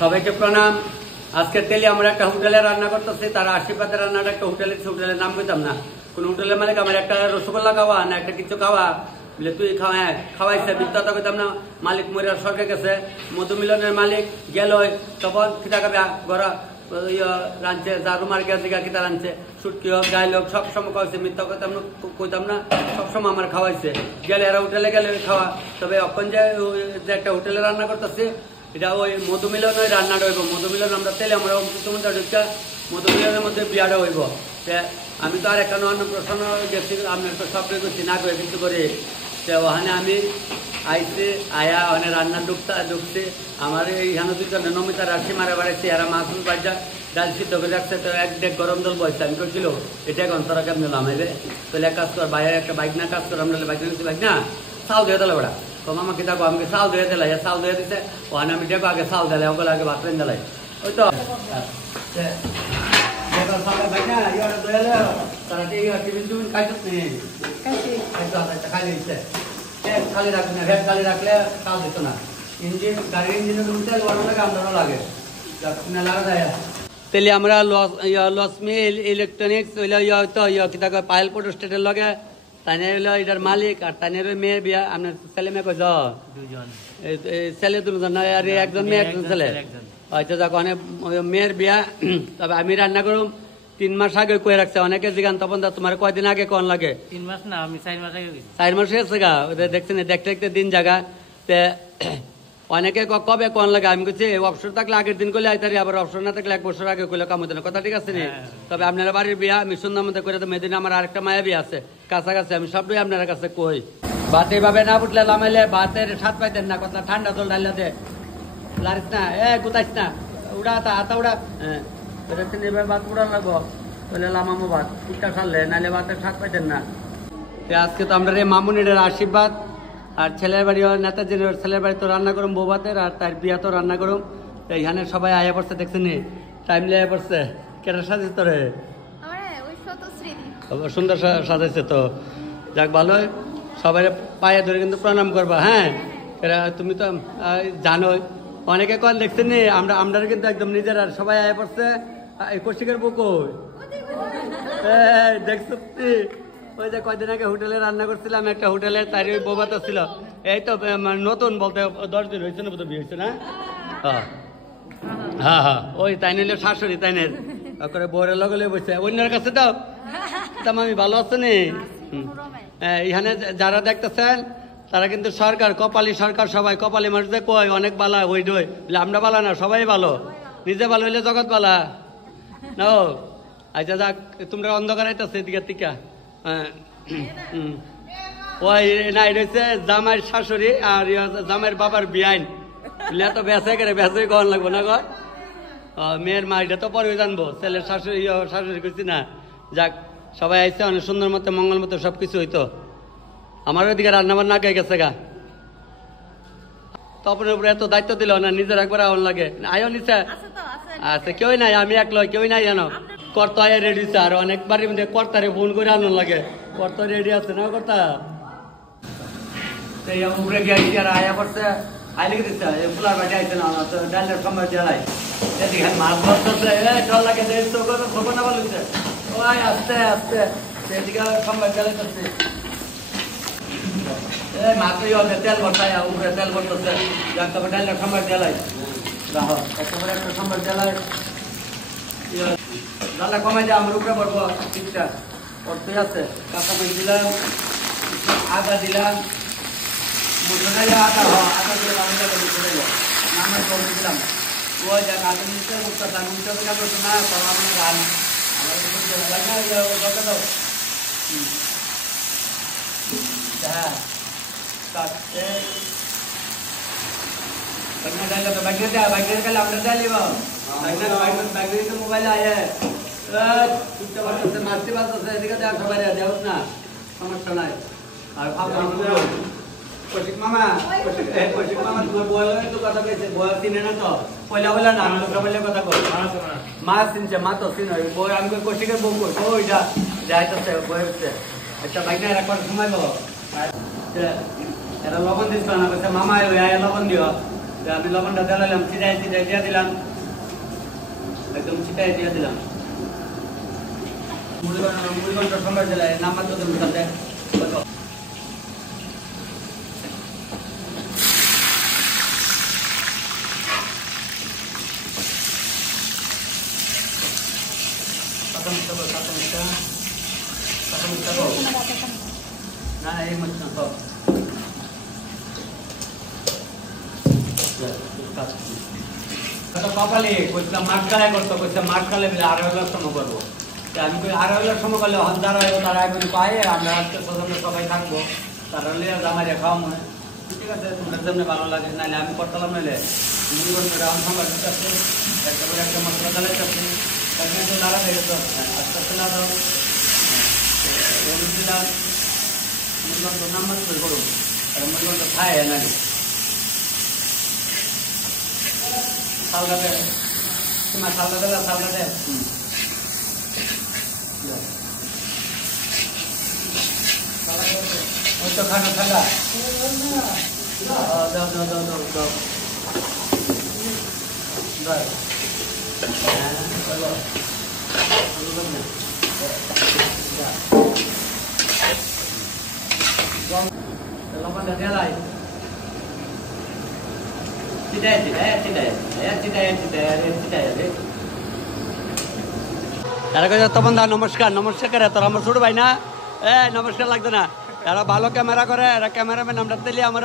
সবাইকে প্রণাম। আজকে তেলে আমরা একটা হোটেলে রান্না করতেছি, তার আশীর্বাদের রান্নাটা একটা হোটেলের নাম কইতাম না। কোন হোটেলের মালিক আমার একটা রসগোল্লা খাওয়া না একটা কিছু খাওয়া বলে তুই খাওয়াইছে বিদ্যাতা কইতাম না। মালিক মরিয়া সরকার গেছে, মধুমিলনের মালিক গেল, তখন খিদা খাবে গড়া রাঁধছে, জারু মার্কে দিঘা কিতা রাঁধছে, সুটকি হোক গাইল হোক সবসময় খাওয়াইছে, মিথ্যা কইতাম না, সবসময় আমার খাওয়াইছে। গেলে এরা হোটেলে গেলে খাওয়া। তবে এখন যে একটা হোটেলে রান্না করতেছে এটা ওই মধুমিলন ওই রান্নাটা হইব। মধুমিলন আমরা তেলে আমরা মধুমিলনের মধ্যে বিয়াটা হইব। আমি তো আর এখানে অন্য প্রশ্ন গেছি, আপনার তো সব করছি না করে কিছু করে। তো ওখানে আমি আইসি আয়া ওখানে রান্না ঢুকছে আমার এইখানে দুইটা নমিতা রাশি মারা বাড়াইছে, এরা মাসুল বাজা ডাল সিদ্ধ করে রাখছে। তো এক ডেক গরম জল বয়সে আমি করছিল এটা ঘন্টারা কেমন নামাইবে। তাহলে এক কাজ কর বাইরে একটা বাইক না কাজ কর, আমরা বাইক নিচ্ছি, বাইক না চাল দিয়ে দিলে বেড়া কম আমাকে দেখো আমাকে চাল দিয়ে দিলাই, চাল দিয়ে দিতে ওখানে আমি দেখো আগে চাল দিলাই, ওগুলো আগে ভাত রেন দিলাই। ওই তো খালি রাখবি না, ভ্যাট খালি রাখলে চাল দিত না। ইঞ্জিন গাড়ির ইঞ্জিনে ঢুকতে আন্দোলন লাগে লাগা যায়। তাহলে আমরা লক্ষ্মী ইলেকট্রনিক্স পায়েল ফটো স্টেটের লগে তাইনের হইলো এটার মালিক আর তাইনের মেয়ের বিয়া। আপনার ছেলে মেয়ে কইস ছেলে দুজন আর একজন মেয়ে একজন ছেলে হয়তো যাক অনেক মেয়ের বিয়া। তবে আমি রান্না করুম 3 মাস আগে কয়ে রাখছে অনেকে জিগান, তখন তোমার কয়দিন আগে কোন লাগে? 3 মাস না, আমি 4 মাস আগে 4 মাস হয়েছে গা। ওদের দেখছেন দেখতে দেখতে দিন জায়গা। অনেকে কবে কোন লাগে আমি বলছি অবসর থাকলে আগের দিন করলে আইতারি, আবার অবসর না থাকলে 1 বছর আগে করলে কাম হতো না। কথা ঠিক আছে নি? তবে আপনারা বাড়ির বিয়া আমি সুন্দর মতো করে, মেদিনে আমার আরেকটা মায়া বিয়া আছে কাছাকাছি, আমি সবটাই আপনার কাছে কই। ভাত এইভাবে না ফুটলে লামাইলে ভাতের স্বাদ পাইতেন না। কথা ঠান্ডা জল ঢাইলে দে লারিস না, গুতাইস না, উড়া হাতা উড়া। হ্যাঁ এবার ভাত উড়া লাগবো, তাহলে লামামো ভাত ঠিকঠাক ছাড়লে নাহলে ভাতের স্বাদ পাইতেন না। আজকে তো আমরা মামুনির আশীর্বাদ আর ছেলের বাড়ি নেতাজির ছেলের বাড়ি তো রান্না করুম বউ ভাতের, আর তার বিয়া তো রান্না করুম। এইখানে সবাই আয়া পড়ছে দেখছেন, টাইম লিয়ে পড়ছে। কেটা সাজিস তোরে সুন্দর সাজাইছে তো, যাক ভালো। সবাই পায়ে ধরে কিন্তু প্রণাম করবা। হ্যাঁ তুমি তো জানোই, অনেকে কল দেখছেন নি আমরা কিন্তু একদম নিজের আর সবাই আয়া পড়ছে। কৌশিকের বুক দেখছো ওই যে কয়দিন আগে হোটেলে রান্না করছিলাম একটা হোটেলে, তার ওই বৌভাত ছিল। এই তো নতুন বলতে 10 দিন হয়েছে না, বোধ বিয়ে হয়েছে না? হ্যাঁ হ্যাঁ ওই তাই নিলে শাশুড়ি তাইনের করে বউরের লগে বসে অন্যের কাছে দাও তাম আমি ভালো আছে নি। এখানে যারা দেখতেছেন তারা কিন্তু সরকার কপালি সরকার, সবাই কপালি মানুষ কয় অনেক বালা ওই ডই বলে আমরা বালা না, সবাই ভালো, নিজে ভালো হইলে জগৎ বালা না। আচ্ছা যাক তোমরা অন্ধকার আইতেছে এদিকে টিকা। ওই না এটা হচ্ছে জামাইয়ের শাশুড়ি আর জামাইয়ের বাবার বিয়াইন বলে এত বেঁচে করে বেঁচে কখন লাগবো না গো। মেয়ের মা এটা তো পরে জানবো, ছেলের শাশুড়ি শাশুড়ি করছি না। যাক সবাই আইসে অনেক সুন্দর মতো মঙ্গল মতো সবকিছু হইতো। আমার ওইদিকে রান্না বান্না আগে গেছে গা, তপনের উপরে এত দায়িত্ব দিল না, নিজের একবার আওয়ান লাগে। আয়ো নিচে আচ্ছা কেউই নাই, আমি একলাই কেউই নাই জানো। কর্তা আয় রেডি আর অনেকবারই কর্তারে ফোন করে আনন্দ লাগে, কর্তা রেডি আছে না কর্তা উপরে গিয়ে আর আয়া করছে আইলে দিচ্ছে ফুলার বাড়ি আইছে না ডালের সময় জ্বালাই এদিকে মাছ ধরতেছে জল লাগে ছোট না বলছে ওই আস্তে আস্তে সেদিকে সময় জ্বালাইতেছে মাছই হবে তেল বসায় উপরে তেল ভরতেছে, তবে ডালের সময় জ্বালাই রাহো একেবারে একটা সময় জ্বালাই জানলা কমাই দিয়ে আমার উপরে পড়বো ঠিকঠাক পড়তেই আছে। কাঁচামরিচ দিলাম, আদা দিলাম, আদা আদা দিলে নামের জল দিলাম। ওই দেখ আদা নিচে উঠতে উঠতে দিলাম না আমার গান মোবাইল আয়ে মাছটি বাঁচতেছে এদিকে দেখ সবাই দেখ না, সমস্যা নাই। আর কৌশিক মামা তোমার বয়স তো কথা পেয়েছে, বয়স চিনে না তো পয়লা বলে না বললে কথা কর মা চিনছে, মা তো চিন বই আমি কৌশিকের বউ কই ওইটা যাইতেছে বই হচ্ছে একটা বাইক না এরা করে সময় পাবো এরা লবণ দিচ্ছ না বলছে মামা লবণ দিও আমি লবণটা জ্বালালাম, ছিটাই ছিটাই দিয়ে দিলাম, একদম ছিটাই দিয়ে দিলাম। মুড়ি ঘন্টার সময় দিলে নাম্বার তো তুমি সাথে না এই মতো তো কপালে কইছিলাম মাঠ খেলায় করতো, কইছিলাম মাঠ খেলে মিলে 2:30টার সময় করবো। আমি কই 2:30টার সময় করলে হন্দার হয়, তারা এগুলি পায়ে আমরা আজকে সজনে সবাই থাকবো, তারা লিয়ে জামাইরে খাওয়া মনে ঠিক আছে, তোমাদের যেমনি ভালো লাগে। নাহলে আমি করতাম নাহলে মুড়ি ঘন্টা আমার সঙ্গে আছে একটা করে একটা মশলা চালাইতেছি, তারপরে লাড়া দেখে তো আস্তে আস্তে লাগাও দিলাম। মুড়ি ঘন্টা নাম্বার করুন, মুড়ি ঘন্টা খায় না সালটা দে, তোমার সালটা দিলা, সালটা দে। ওই তো খানা ঠান্ডা যাও যাও যাও যাও যাও লবণটা দেলাই চিটাই চিটাই চিটাই চিটাই চিটাই চিটাই তপন দা নমস্কার। নমস্কার করে তোর আমার ছোট ভাই না, নমস্কার লাগতো না। এরা ভালো ক্যামেরা করে, এরা ক্যামেরাম্যান, আমরা তেলি আমার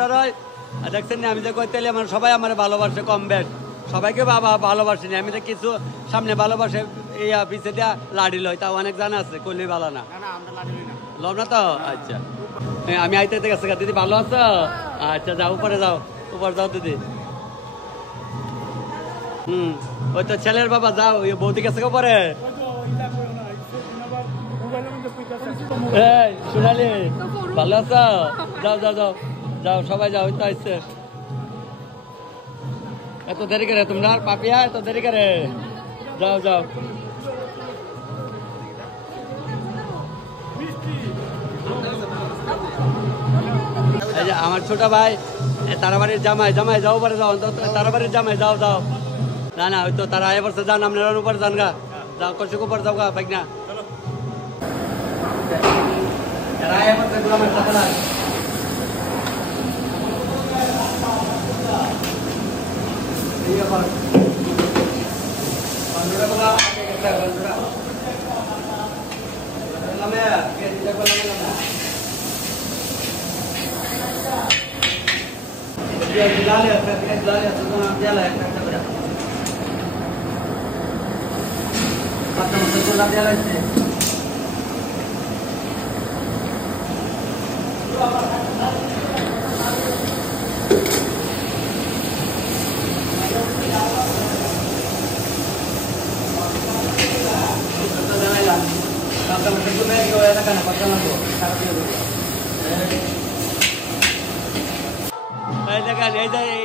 দেখছেন না, আমি যে কই তেলি আমার সবাই আমার ভালোবাসে, কম বেশ সবাইকে বাবা ভালোবাসিনি আমি তো কিছু সামনে ভালোবাসে এই পিছিয়ে দিয়া লাড়ি লই, তাও অনেক জানা আছে, কইলে ভালো না লব না তো। আচ্ছা আমি আইতে গেছে দিদি, ভালো আছো? আচ্ছা যাও উপরে যাও, উপরে যাও দিদি। ওই তো ছেলের বাবা যাও, ওই বৌদি কাছে পরে সোনালি ভালো আছো? যাও যাও যাও যাও সবাই যাও, তো আসছে। এত দেরি করে তোমরা পাপিয়া, এত দেরি করে যাও যাও। এই যে আমার ছোট ভাই তারাবাড়ির জামাই, জামাই যাও পরে যাও, তারাবাড়ির জামাই যাও যাও। না না ওই তো তারা এবার যান, আপনারা উপরে যান গা, যাও কৌশিক উপর যাও গা বাইক না।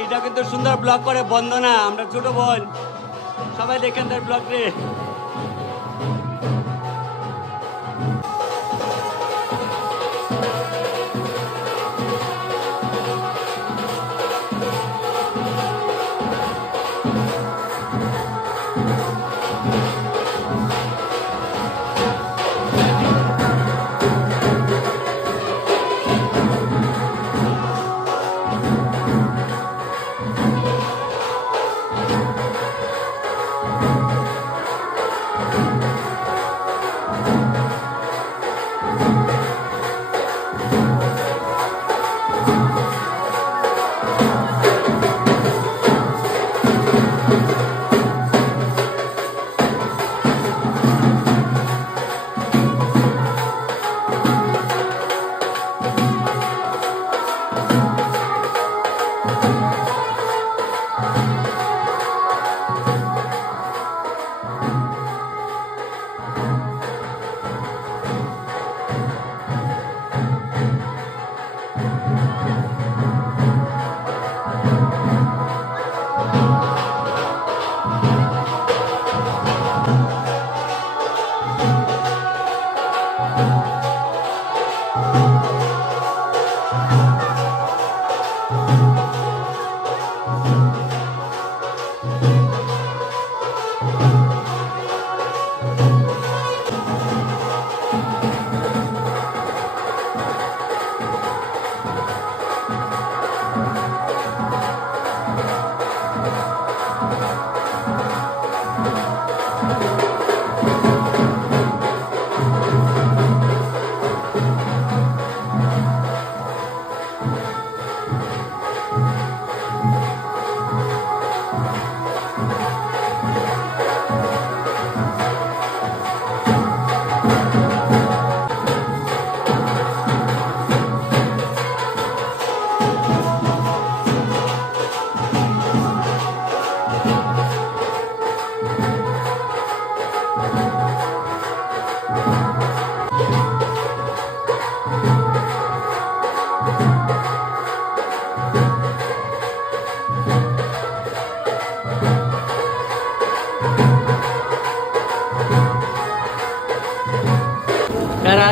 এইটা কিন্তু সুন্দর ব্লগ করে বন্দনা, আমরা ছোট বোন সবাই দেখেন তার ব্লগ রে।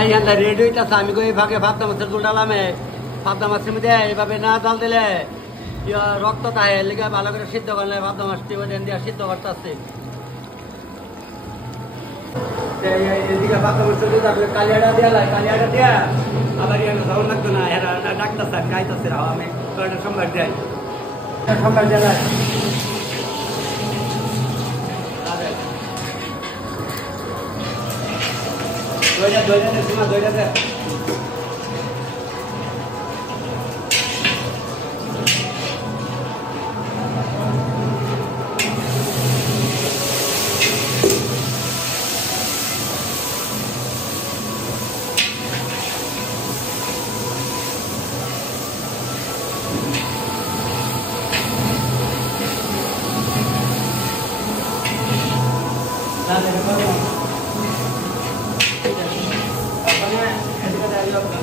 এখান রেডি হইতেছে আমি কই ভাগে ভাবতা মাছের দুটালামে ভাবতা মাছের মধ্যে এইভাবে না জল দিলে রক্ত তাহে লেগে ভালো করে সিদ্ধ করলে ভাবতা মাছটি দিয়া সিদ্ধ করতেছে এদিকে ভাবতা মাছ কালিয়াটা দিয়া কালিয়াটা দিয়া আবার যাওয়ার লাগতো না এরা ডাক্তার স্যার গাইতেছে আমি সোমবার যাই সোমবার জেলায় দইটা দে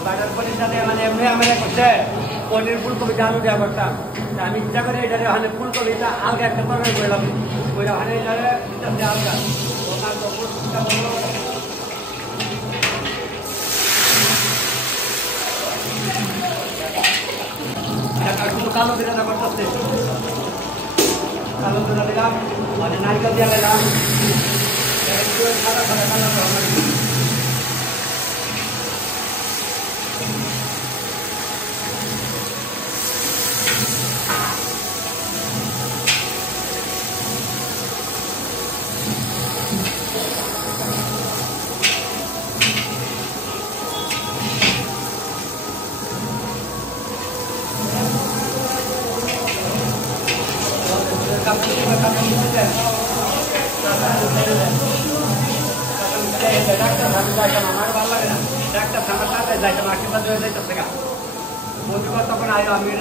বাটার পনির সাথে মানে এমনি আমরা করছে পনির ফুলকপি আলু দেওয়া করতাম আমি ইচ্ছা করে এটা ওখানে ফুলকপিটা আলগা একটা তরকারি করলাম ওইটা ওখানে আলগা কালো দিলাটা করতেছে কালো দিলা দিলাম মানে নারকেল দিয়ে দিলাম সাদা সাদা কালো তখন আয় আমি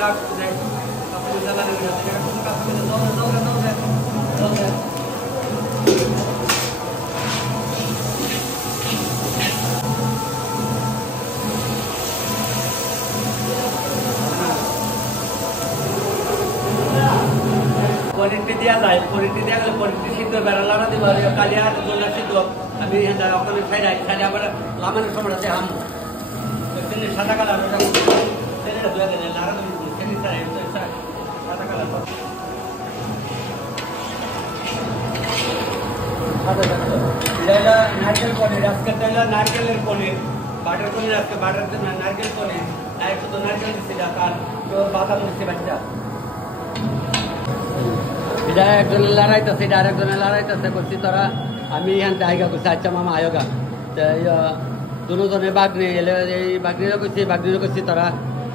পনিরটি দেওয়া যায় পনিরটি দেওয়া গেলে পনিরটি সিদ্ধ বেড়ালাটা দিব কালিয়ার গোলা সিদ্ধ আমি ওখানে সাইডে আবার লামানোর সময় আছে হাম সাদা কালার সাদা কালার নারকেল পনির আজকে নারকেলের পনির বাটার পনির আজকে বাটার নারকেল পনির শুধু নারকেল দিচ্ছি তার বাদাম দিচ্ছে বাচ্চা এটা একজনের লড়াইতেছে এটা আরেকজনের লড়াইতেছে করছি তোরা আমি এখান জায়গা করছি আচ্ছা মামা আয়োগা দুজনে বাগনি এলে এই বাগনিরও করছি বাগনিরও করছি তোরা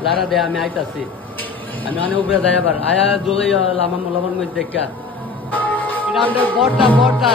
লড়া দেয় আমি আইতাছি আমি অনেক উপরে যাই আবার আয়া জলে লামাম লবণ মধ্যে দেখা এটা আমাদের বড়টা বড়টা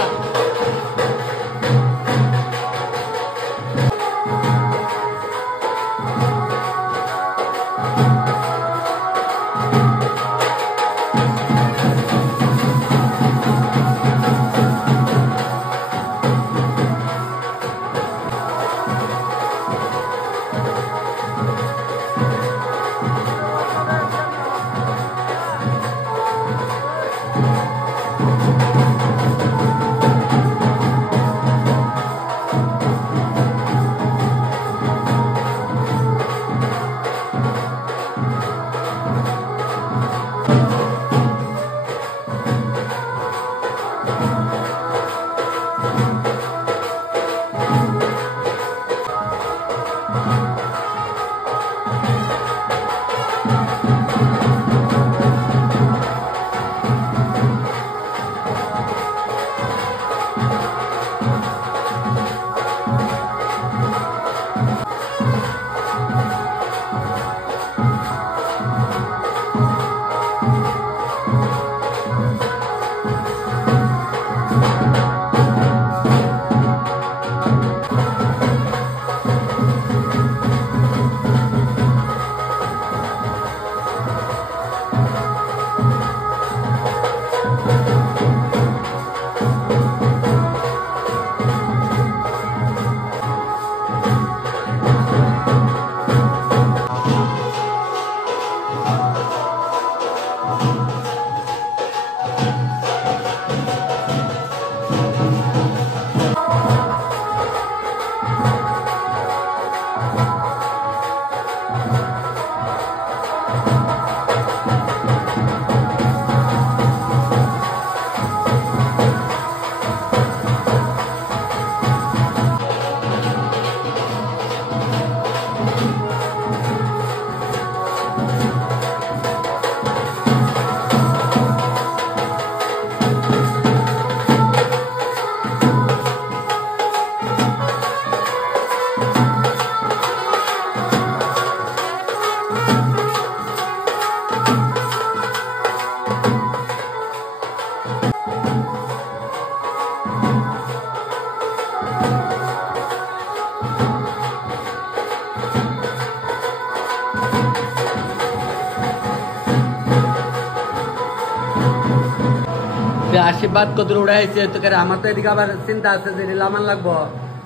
আশীর্বাদ কত উড়াইছে তোকে আমার তো এদিকে আবার চিন্তা আছে যে লামান লাগবো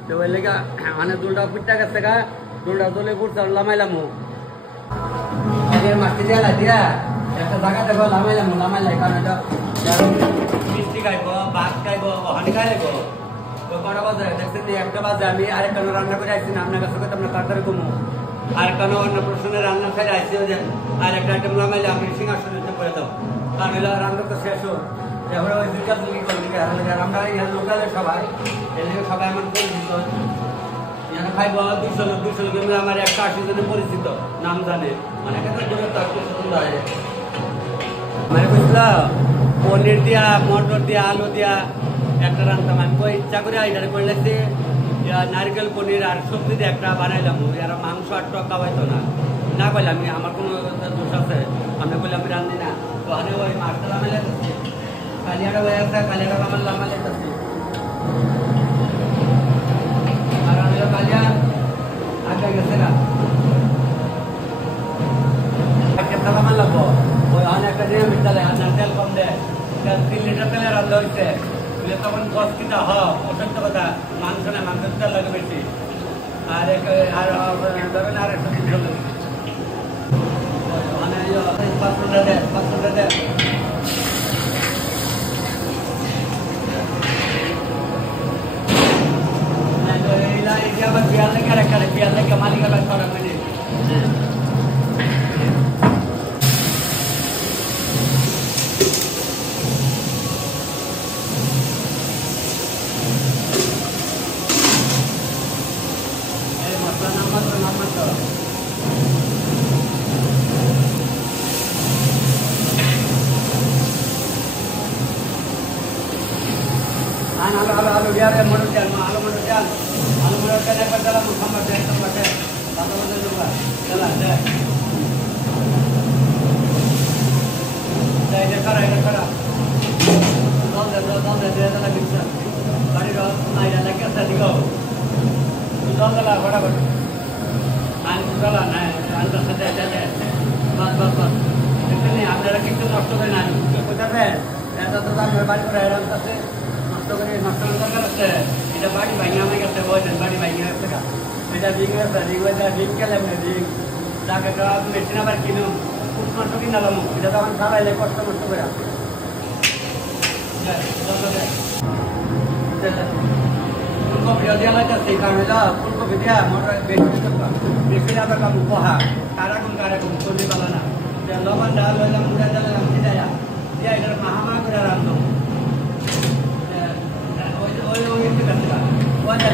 তো ওই লেগে মানে দুলটা ফুটটা গেছে গা দুলটা দলে ফুটছে লামাইলামু মাটি দিয়া দিয়া একটা জায়গা দেখো লামাইলাই কারণ এটা মিষ্টি খাইবো ভাত খাইবো হানি খাইবো তো কটা বাজে দেখছেন একটা বাজে আমি আরেকটা রান্না করে আসছি না আপনার কাছে কথা আপনার তাড়াতাড়ি কমু আরেকটা অন্য প্রশ্নের রান্না খাই আসছি যে আর একটা আইটেম লামাইলে আমি সিংহাসন করে দাও কারণ রান্না তো শেষ হোক এবার ওই দুইটা তুমি করবি আমরা লোকালে সবাই এদিকে সবাই আমার পরিচিত এখানে খাইব 200 লোক কিন্তু আমার 180 জনের পরিচিত নাম জানে মানে মানে বুঝলা পনির দিয়া মটর দিয়া আলু দিয়া একটা রান্তাম আমি কই ইচ্ছা করে এটা করে লাগছে নারকেল পনির আর সবজি দিয়ে একটা বানাইলাম আর মাংস আর টক খাওয়াইতো না কইলাম আমি আমার কোনো দোষ আছে আমি বললাম আমি রান্ধি না তো আমি ওই মাছটা লামাই লাগছে কালিয়াটা হয়ে আছে কালিয়াটা আমার লামা লেগেছে আর আমি কালিয়া আগে গেছে না একটা লামা লাগবো ওই অনেকটা দিয়ে মিটালে আর তেল কম দেয় 3 লিটার তেলে রান্না হয়েছে তখন কষ্ট কিনা অসত্য কথা মাংস না মাংসের তেল লাগে বেশি আর ধরেন আর একটা দিন চলে মানে 500 দেয় abar biar lagi kembali ke orang ini. Masalah nama tu. Halo biar manusia, manusia yang dalam Muhammad tempat satu juga jalan deh ini kara dal dia dalam bisa bari ro naik lagi tadi kau dal dalam berabar dalam anda saja bas ini আপনারা কিছু নষ্ট করে না কোথায় এটা তো তার বাড়ি করে এরকম আছে নষ্ট করে নষ্ট দরকার আছে এটা বাড়ি ভাঙা হয়ে গেছে বলেন বাড়ি ভাঙা গেছে এটা বিঘ আছে বিঘ গেলাম না বিঘ যাকে মেশিন আবার কিনো খুব নষ্ট কিনালাম এটা তখন সারাইলে কষ্ট নষ্ট করে ফুলকপি দেওয়া লাগছে কারণ এটা ফুলকপি দেওয়া মোটর বেশি আবার কাম পোহা কারাকুম চল্লি পালা না লবণ ডাল লইলাম মুড়া ডালাম সেটা দিয়া এটা মাহামা করে রাখলাম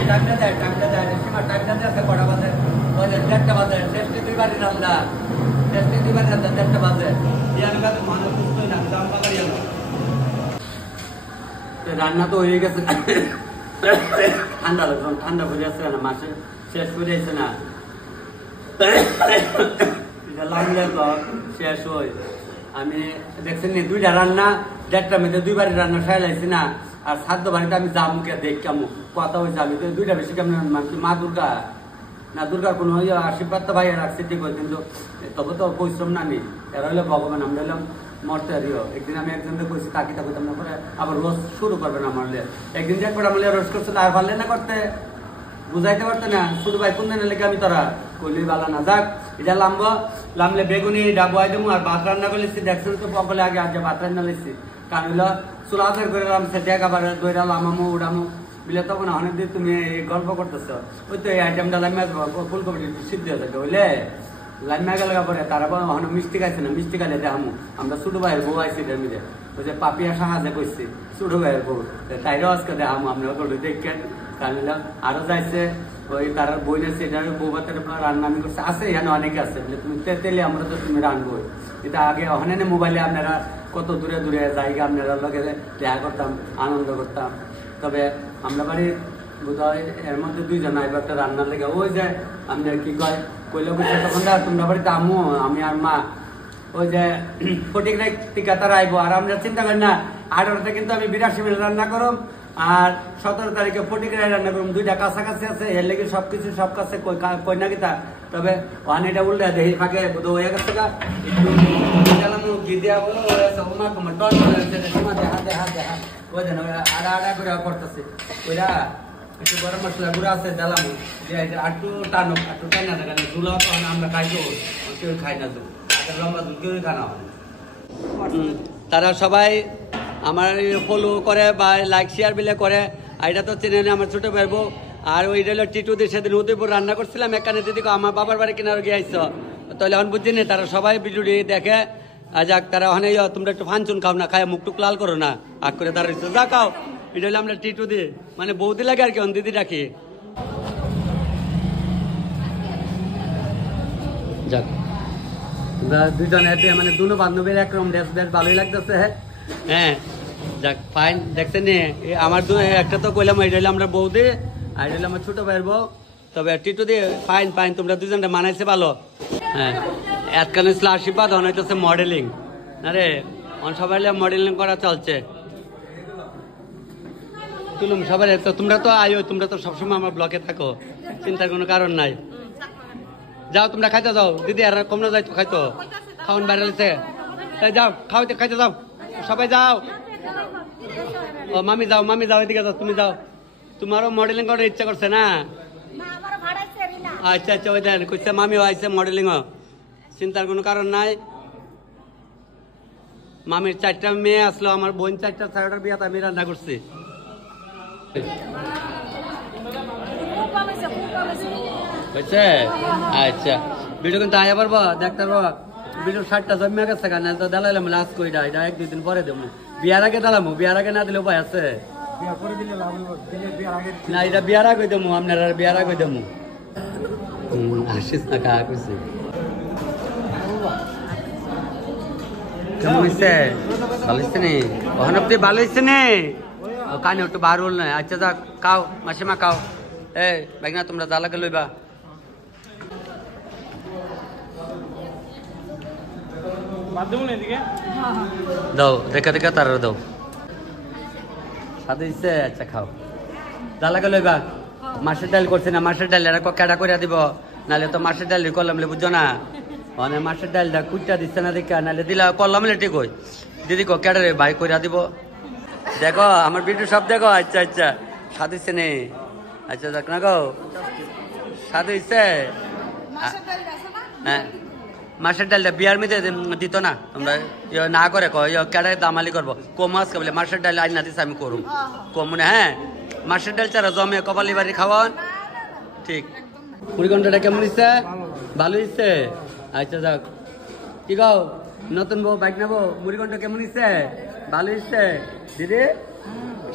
টাকটা দেয় সীমা টাকটা দেয় কটা বাজে ওই 1:30 বাজে টেস্টি 2 বারে রান্না 1:30 বাজে আমি কাছে মানুষ বুঝতোই না দাম পাকারি গেল রান্না তো হয়ে গেছে ঠান্ডা হয়ে যাচ্ছে না মাসে শেষ করে যাচ্ছে না এটা লাগলে তো শেষ হয় আমি দেখছেন নি 2টা রান্না 1:30 মধ্যে 2 বারে রান্না খাইলাইছি না আর সাধ্য বাড়িতে আমি যামুকে দেখ কেমন কথা হয়েছে আমি তো 2টা বেশি কেমন মানছি মা দুর্গার কোনো আশীর্বাদ তো ভাই রাখছে ঠিক হয় কিন্তু তবে তো পরিশ্রম না নেই এরা হইলে ভগবান আমরা হলাম মরতে হারিও একদিন আমি একজনকে কইছি তাকি তাকিতাম না করে আবার রোজ শুরু করবে না মারলে একদিন যে একবার আমলে রোজ করছিল আর পারলে না করতে বুঝাইতে পারতে না শুধু ভাই কোন দিন লেগে আমি তোরা কইলি বালা না যাক এটা লামলে বেগুনি ডাবুয়াই দেবো আর ভাত রান্না করলেছি দেখছেন তো পকলে আগে আজ ভাত রান্না লেছি কারণ হইলো চুলাধের করে সেটা আবার দইরা লামামো উড়ামো বিলে তখন অনেকদিন তুমি গল্প করতেছ ওই তো এই আইটেমটা লাইমা ফুলকপি সিদ্ধ হয়ে থাকে বুঝলে লাইমা গেলে পরে তারা ওখানে মিষ্টি খাইছে না মিষ্টি খাইলে দেখামো আমরা ছোট ভাইয়ের বউ আইসি মিলে ওই যে পাপিয়া সাহায্য করছি ছোট ভাইয়ের বউ তাইরাও আজকে দেখামো আমরা করবো দেখেন কারণ আরো যাইছে ওই তার বই আছে এটা বউ বাতের রান্না আমি করছে আছে এখানে অনেকে আছে বলে তুমি তেলে আমরা তো তুমি রানবো এটা আগে ওখানে মোবাইলে আপনারা কত দূরে দূরে জায়গা আপনারা লোকে দেখা করতাম আনন্দ করতাম তবে আমরা বাড়ির বোধহয় এর মধ্যে 2 জন আইবার একটা রান্নার লেগে ওই যে আপনার কি কয় কইলে বসে তখন তোমরা বাড়িতে আমু আমি আর মা ওই যে ফটিক টিকা তারা আইবো আর আমরা চিন্তা করি না 18 কিন্তু আমি 82 মিনিট রান্না করব আর 17 তারিখে ফটিকরাই রান্না করব। দুইটা কাছাকাছি আছে, এর লেগে সবকিছু সব কাছে কই না কিতা। তবে ওয়ান এটা উল্টা দেহি ফাঁকে বুধ হয়ে গেছে গা একটু গেলাম ঘি দিয়া বলো ওমা কমা টন হচ্ছে তোমার দেখা দেখা দেখা ওই দেন আড়া আড়া করে করতেছে ওইরা একটু গরম মশলা গুঁড়া আছে দিলাম দিয়ে একটু টানো একটু টাই না কেন ঝুলা তখন আমরা খাই তো কেউ খাই না তো লম্বা ঝুল কেউই খানা হয়। তারা সবাই আমার ফলো করে বা লাইক শেয়ার বিলে করে। আর এটা তো চেনে আমার ছোট ভাই বউ। আর ওই রেল টিটুদের সেদিন উদয়পুর রান্না করছিলাম এখানে দিদি আমার বাবার বাড়ি কিনারে গিয়ে আইস তাহলে এখন বুঝছি না তারা সবাই ভিডিওটি দেখে যাক তারা ওখানে তোমরা একটু ফানচুন খাও না খায় মুখ টুক লাল করো না আগ করে তারা যা খাও এটা হলে আমরা টিটু দি মানে বৌদি লাগে আর কি দিদি ডাকি যাক দুজনে মানে দুনো বান্ধবীর একরকম ড্রেস বেশ ভালোই লাগতেছে। হ্যাঁ যাক ফাইন দেখছেন আমার একটা তো কইলাম এটা হইলে আমরা বৌদি আর এটা হইলে আমার ছোট ভাইয়ের বউ। তবে টিটু দিয়ে ফাইন ফাইন তোমরা দুজনটা মানাইছে ভালো। হ্যাঁ এতখানে ছিল আশীর্বাদ হইতেছে মডেলিং আরে সবাই মডেলিং করা চলছে তুলুম সবাই তো তোমরা তো আয়ো তোমরা তো সবসময় আমার ব্লকে থাকো চিন্তার কোনো কারণ নাই। যাও তোমরা খাইতে যাও দিদি আর কম না যাইতো খাইতো খাওয়ান বাইরে যাও খাওয়াইতে খাইতে যাও সবাই যাও। ও মামি যাও এদিকে যাও তুমি যাও তোমারও মডেলিং করার ইচ্ছা করছে না। আচ্ছা আচ্ছা ওই দেন কইছে মামিও আইছে মডেলিং চিন্তার কোনো কারণ নাই। মামির 4টা মেয়ে আসলো আমার বোন 4টা 4টার বিয়াতে আমি রান্না করছি। আচ্ছা ভিডিও কিন্তু আয়া পারবো দেখতে পারবো ভিডিও 60টা জমে গেছে কেন তো দালাইলাম লাস্ট কইটা এটা 1-2 দিন পরে দেবো বিয়ার আগে দালামো বিয়ার আগে না দিলে উপায় আছে না এটা বিয়ার আগে দেবো আপনার বিয়ার আগে দেবো আসিস না কা কইছি কেমন হইছে ভালো হইছে নি ওখানে আপনি ভালো হইছে নি কানে একটু বার হল না। আচ্ছা যা খাও মাসিমা খাও এ বাইনা তোমরা দালাকে লইবা দাও দেখা দেখা তার দাও সাদা হইছে। আচ্ছা খাও দালাকে লইবা মাছের ডাল করছি না মাছের ডাল এরা কেডা করে দিব নাহলে তো মাছের ডাল করলাম বুঝছো না মানে মাছের ডালটা কুইটা দিচ্ছে না দেখা নাহলে দিলা করলাম ঠিক হই দিদি কো কেডা রে ভাই কইরা দিব দেখো আমার ভিডিও সব দেখো। আচ্ছা আচ্ছা স্বাদ হইছে নে আচ্ছা দেখ না গো স্বাদ হইছে। হ্যাঁ মাছের ডালটা বিয়ার মধ্যে দিত না তোমরা না করে কেডাই দামালি করবো কম মাছ বলে মাছের ডাল আইনা দিছে আমি করুম কম মনে। হ্যাঁ মাছের ডাল ছাড়া জমে কপালি বাড়ি খাওয়ান ঠিক। মুড়িঘণ্টাটা কেমন হইছে ভালো হইছে। আচ্ছা যাক কি গাও নতুন বউ বাইক নেবো মুড়িঘণ্টা কেমন হইছে ভালো হইছে দিদি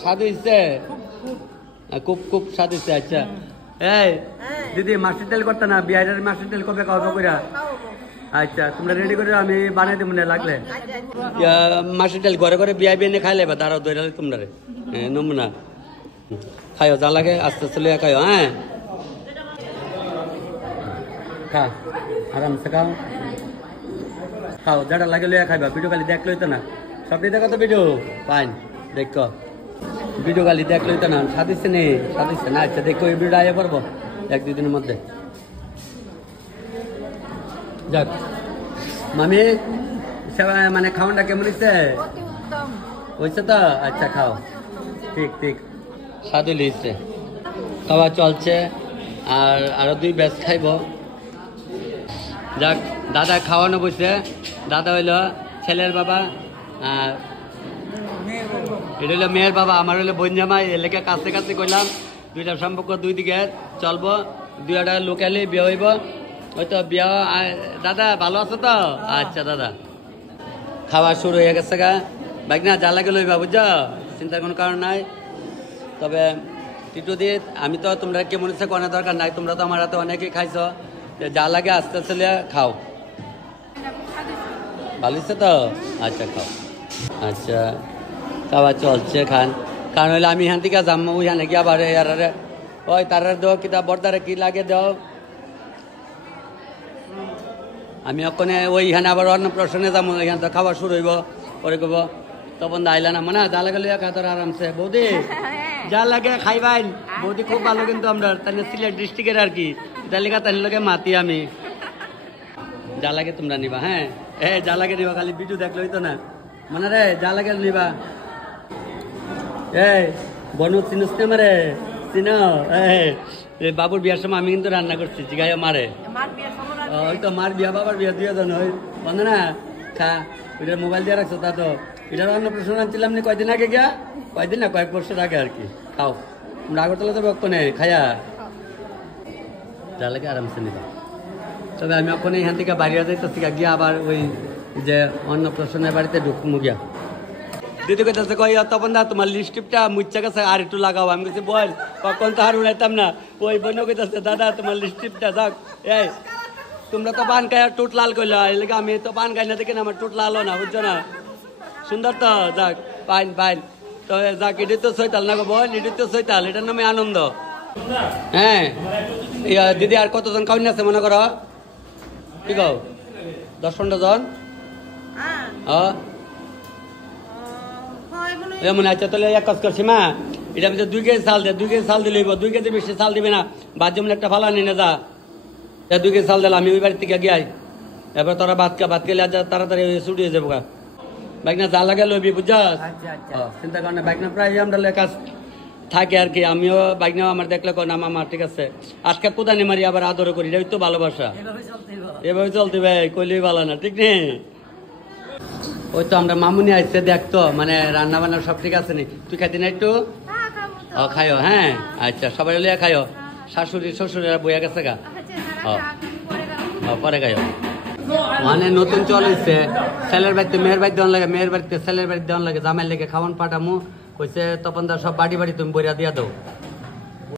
স্বাদ হইছে খুব খুব স্বাদ হইছে। আচ্ছা এই দিদি মাছের তেল করতে না বিয়ারের মাছের তেল কবে খাওয়াবো কইরা। আচ্ছা তোমরা রেডি করে আমি বানাই দেবো না লাগলে মাছের তেল ঘরে ঘরে বিয়া বিয়ে খাইলে বা দাঁড়াও দৌড়ালে তোমরা হ্যাঁ নমুনা খাইও যা লাগে আস্তে আস্তে লিয়া খাইও। হ্যাঁ খা আরামসে খাও খাও যেটা লাগে লিয়া খাইবা ভিডিও খালি দেখ লইতো না সবই দেখো তো ভিডিও ফাইন দেখো ভিডিও খালি দেখ লইতো না সাদিচ্ছে নেই সাদিচ্ছে না। আচ্ছা দেখো এই ভিডিও আয়া পারবো 1-2 দিনের মধ্যে। যাক মামি মানে খাওয়ানটা কেমন হয়েছে হয়েছে তো। আচ্ছা খাও ঠিক ঠিক স্বাদু লিখছে খাওয়া চলছে আর আরো 2 ব্যাচ খাইব। যাক দাদা খাওয়ানো বসে দাদা হইলো ছেলের বাবা আর এটা হইলো মেয়ের বাবা আমার হইলো বোন জামাই এলাকা কাছে কাছে কইলাম 2টা সম্পর্ক 2 দিকে চলবো 2টা লোকালি বিয়ে হইব ওই তো বিয়া। দাদা ভালো আছো তো। আচ্ছা দাদা খাওয়া শুরু হয়ে গেছে গা বাইক না যা লাগে লইবা বুঝছো চিন্তার কোনো কারণ নাই। তবে টিটু দিয়ে আমি তো তোমরা কেমন হচ্ছে কোনো দরকার নাই তোমরা তো আমার হাতে অনেকেই খাইছো যা লাগে আস্তে আস্তে খাও ভালো হচ্ছে তো। আচ্ছা খাও আচ্ছা খাওয়া চলছে খান কারণ হইলে আমি এখান থেকে যাম ওইখানে গিয়ে আবার আরে ওই তার দেও কিতা বর্দারে কি লাগে দেও আমি ওখানে ওইখানে আবার অন্য প্রশ্নে যাবো এখানে তো খাওয়া শুরু হইব পরে করবো তখন আইলা না মানে যা লাগে লইয়া খাতর আরামসে বৌদি যা লাগে খাইবাইন বৌদি খুব ভালো কিন্তু আমরা তাহলে সিলেট ডিস্ট্রিক্টের আর কি জালিকা তাহলে লোকে মাতি আমি যা লাগে তোমরা নিবা হ্যাঁ যা লাগে নিবা খালি ভিডিও দেখলে হইতো না মানে রে যা লাগে নিবা বনু চিনুস না মারে চিনো বাবুর বিয়ার সময় আমি কিন্তু রান্না করছি জিগাইয়া মারে ওই তো মার বিয়া বাবার বিয়া দুই জন ওই বন্ধ না খা ওইটার মোবাইল দিয়ে রাখছো তা তো এটার অন্নপ্রাশন আনছিলাম না কয়দিন আগে গিয়া কয়দিন না কয়েক বছর আগে আর কি খাও আমরা আগরতলা তো বক্ত নেই খায়া যা লাগে আরামসে নিবা তবে আমি ওখানে এখান থেকে বাইরে যাইতেছি গিয়া আবার ওই যে অন্নপ্রাশনের বাড়িতে ঢুকমু গিয়া দিদি কইতেছে কই তখন দা তোমার লিপস্টিকটা মুচ্ছা গেছে আর একটু লাগাও আমি বলছি বল কখন তো আর উড়াইতাম না ওই বোন কইতেছে দাদা তোমার লিপস্টিকটা যাক এই তোমরা তো পান খাই আর টুট লাল করলে এলাকা আমি তো পান খাই না দেখে আমার টুট লাল না বুঝছো না সুন্দর তো যাক পাইন পাইন তো যাক এটি তো সৈতাল না গো বল এটি তো সৈতাল এটার নামে আনন্দ হ্যাঁ দিদি আর কতজন কাউন আছে মনে করো কি কও 10-15 জন মনে আছে তাহলে এক কাজ করছি মা এটা আমি 2 কেজি চাল দে 2 কেজি চাল দিলে 2 কেজি বেশি চাল দিবে না বাদ যেমন একটা ফালা নিয়ে যা 2 কেজি চাল দিলাম আমি ওই বাড়ি থেকে গিয়ে এবার তোরা ভাত খেলে তাড়াতাড়ি ছুটি হয়ে যাবো গা বাইক না যা লাগে লবি বুঝছ চিন্তা কর না বাইক না প্রায় আমরা কাজ থাকে আর কি আমিও বাইক নাও আমার দেখলে কো না মামা ঠিক আছে আজকে প্রধানি মারি আবার আদর করি এটাই তো ভালোবাসা এভাবে চলতে ভাই কইলেই ভালো না ঠিক নেই ওই তো আমরা মামুনি আসছে দেখতো মানে রান্না বান্না সব ঠিক আছে নি তুই খাইতি না একটু খাইও হ্যাঁ আচ্ছা সবাই লিয়া খাইও শাশুড়ি শ্বশুরেরা বইয়া গেছে গা পরে খাইও মানে নতুন চলেছে ছেলের বাড়িতে মেয়ের বাড়ি দেওয়ান লাগে মেয়ের বাড়িতে ছেলের বাড়ি দেওয়ান লাগে জামাই লেগে খাওয়ান পাঠামু কইছে তপন দা সব বাড়ি বাড়ি তুমি বইরা দিয়া দাও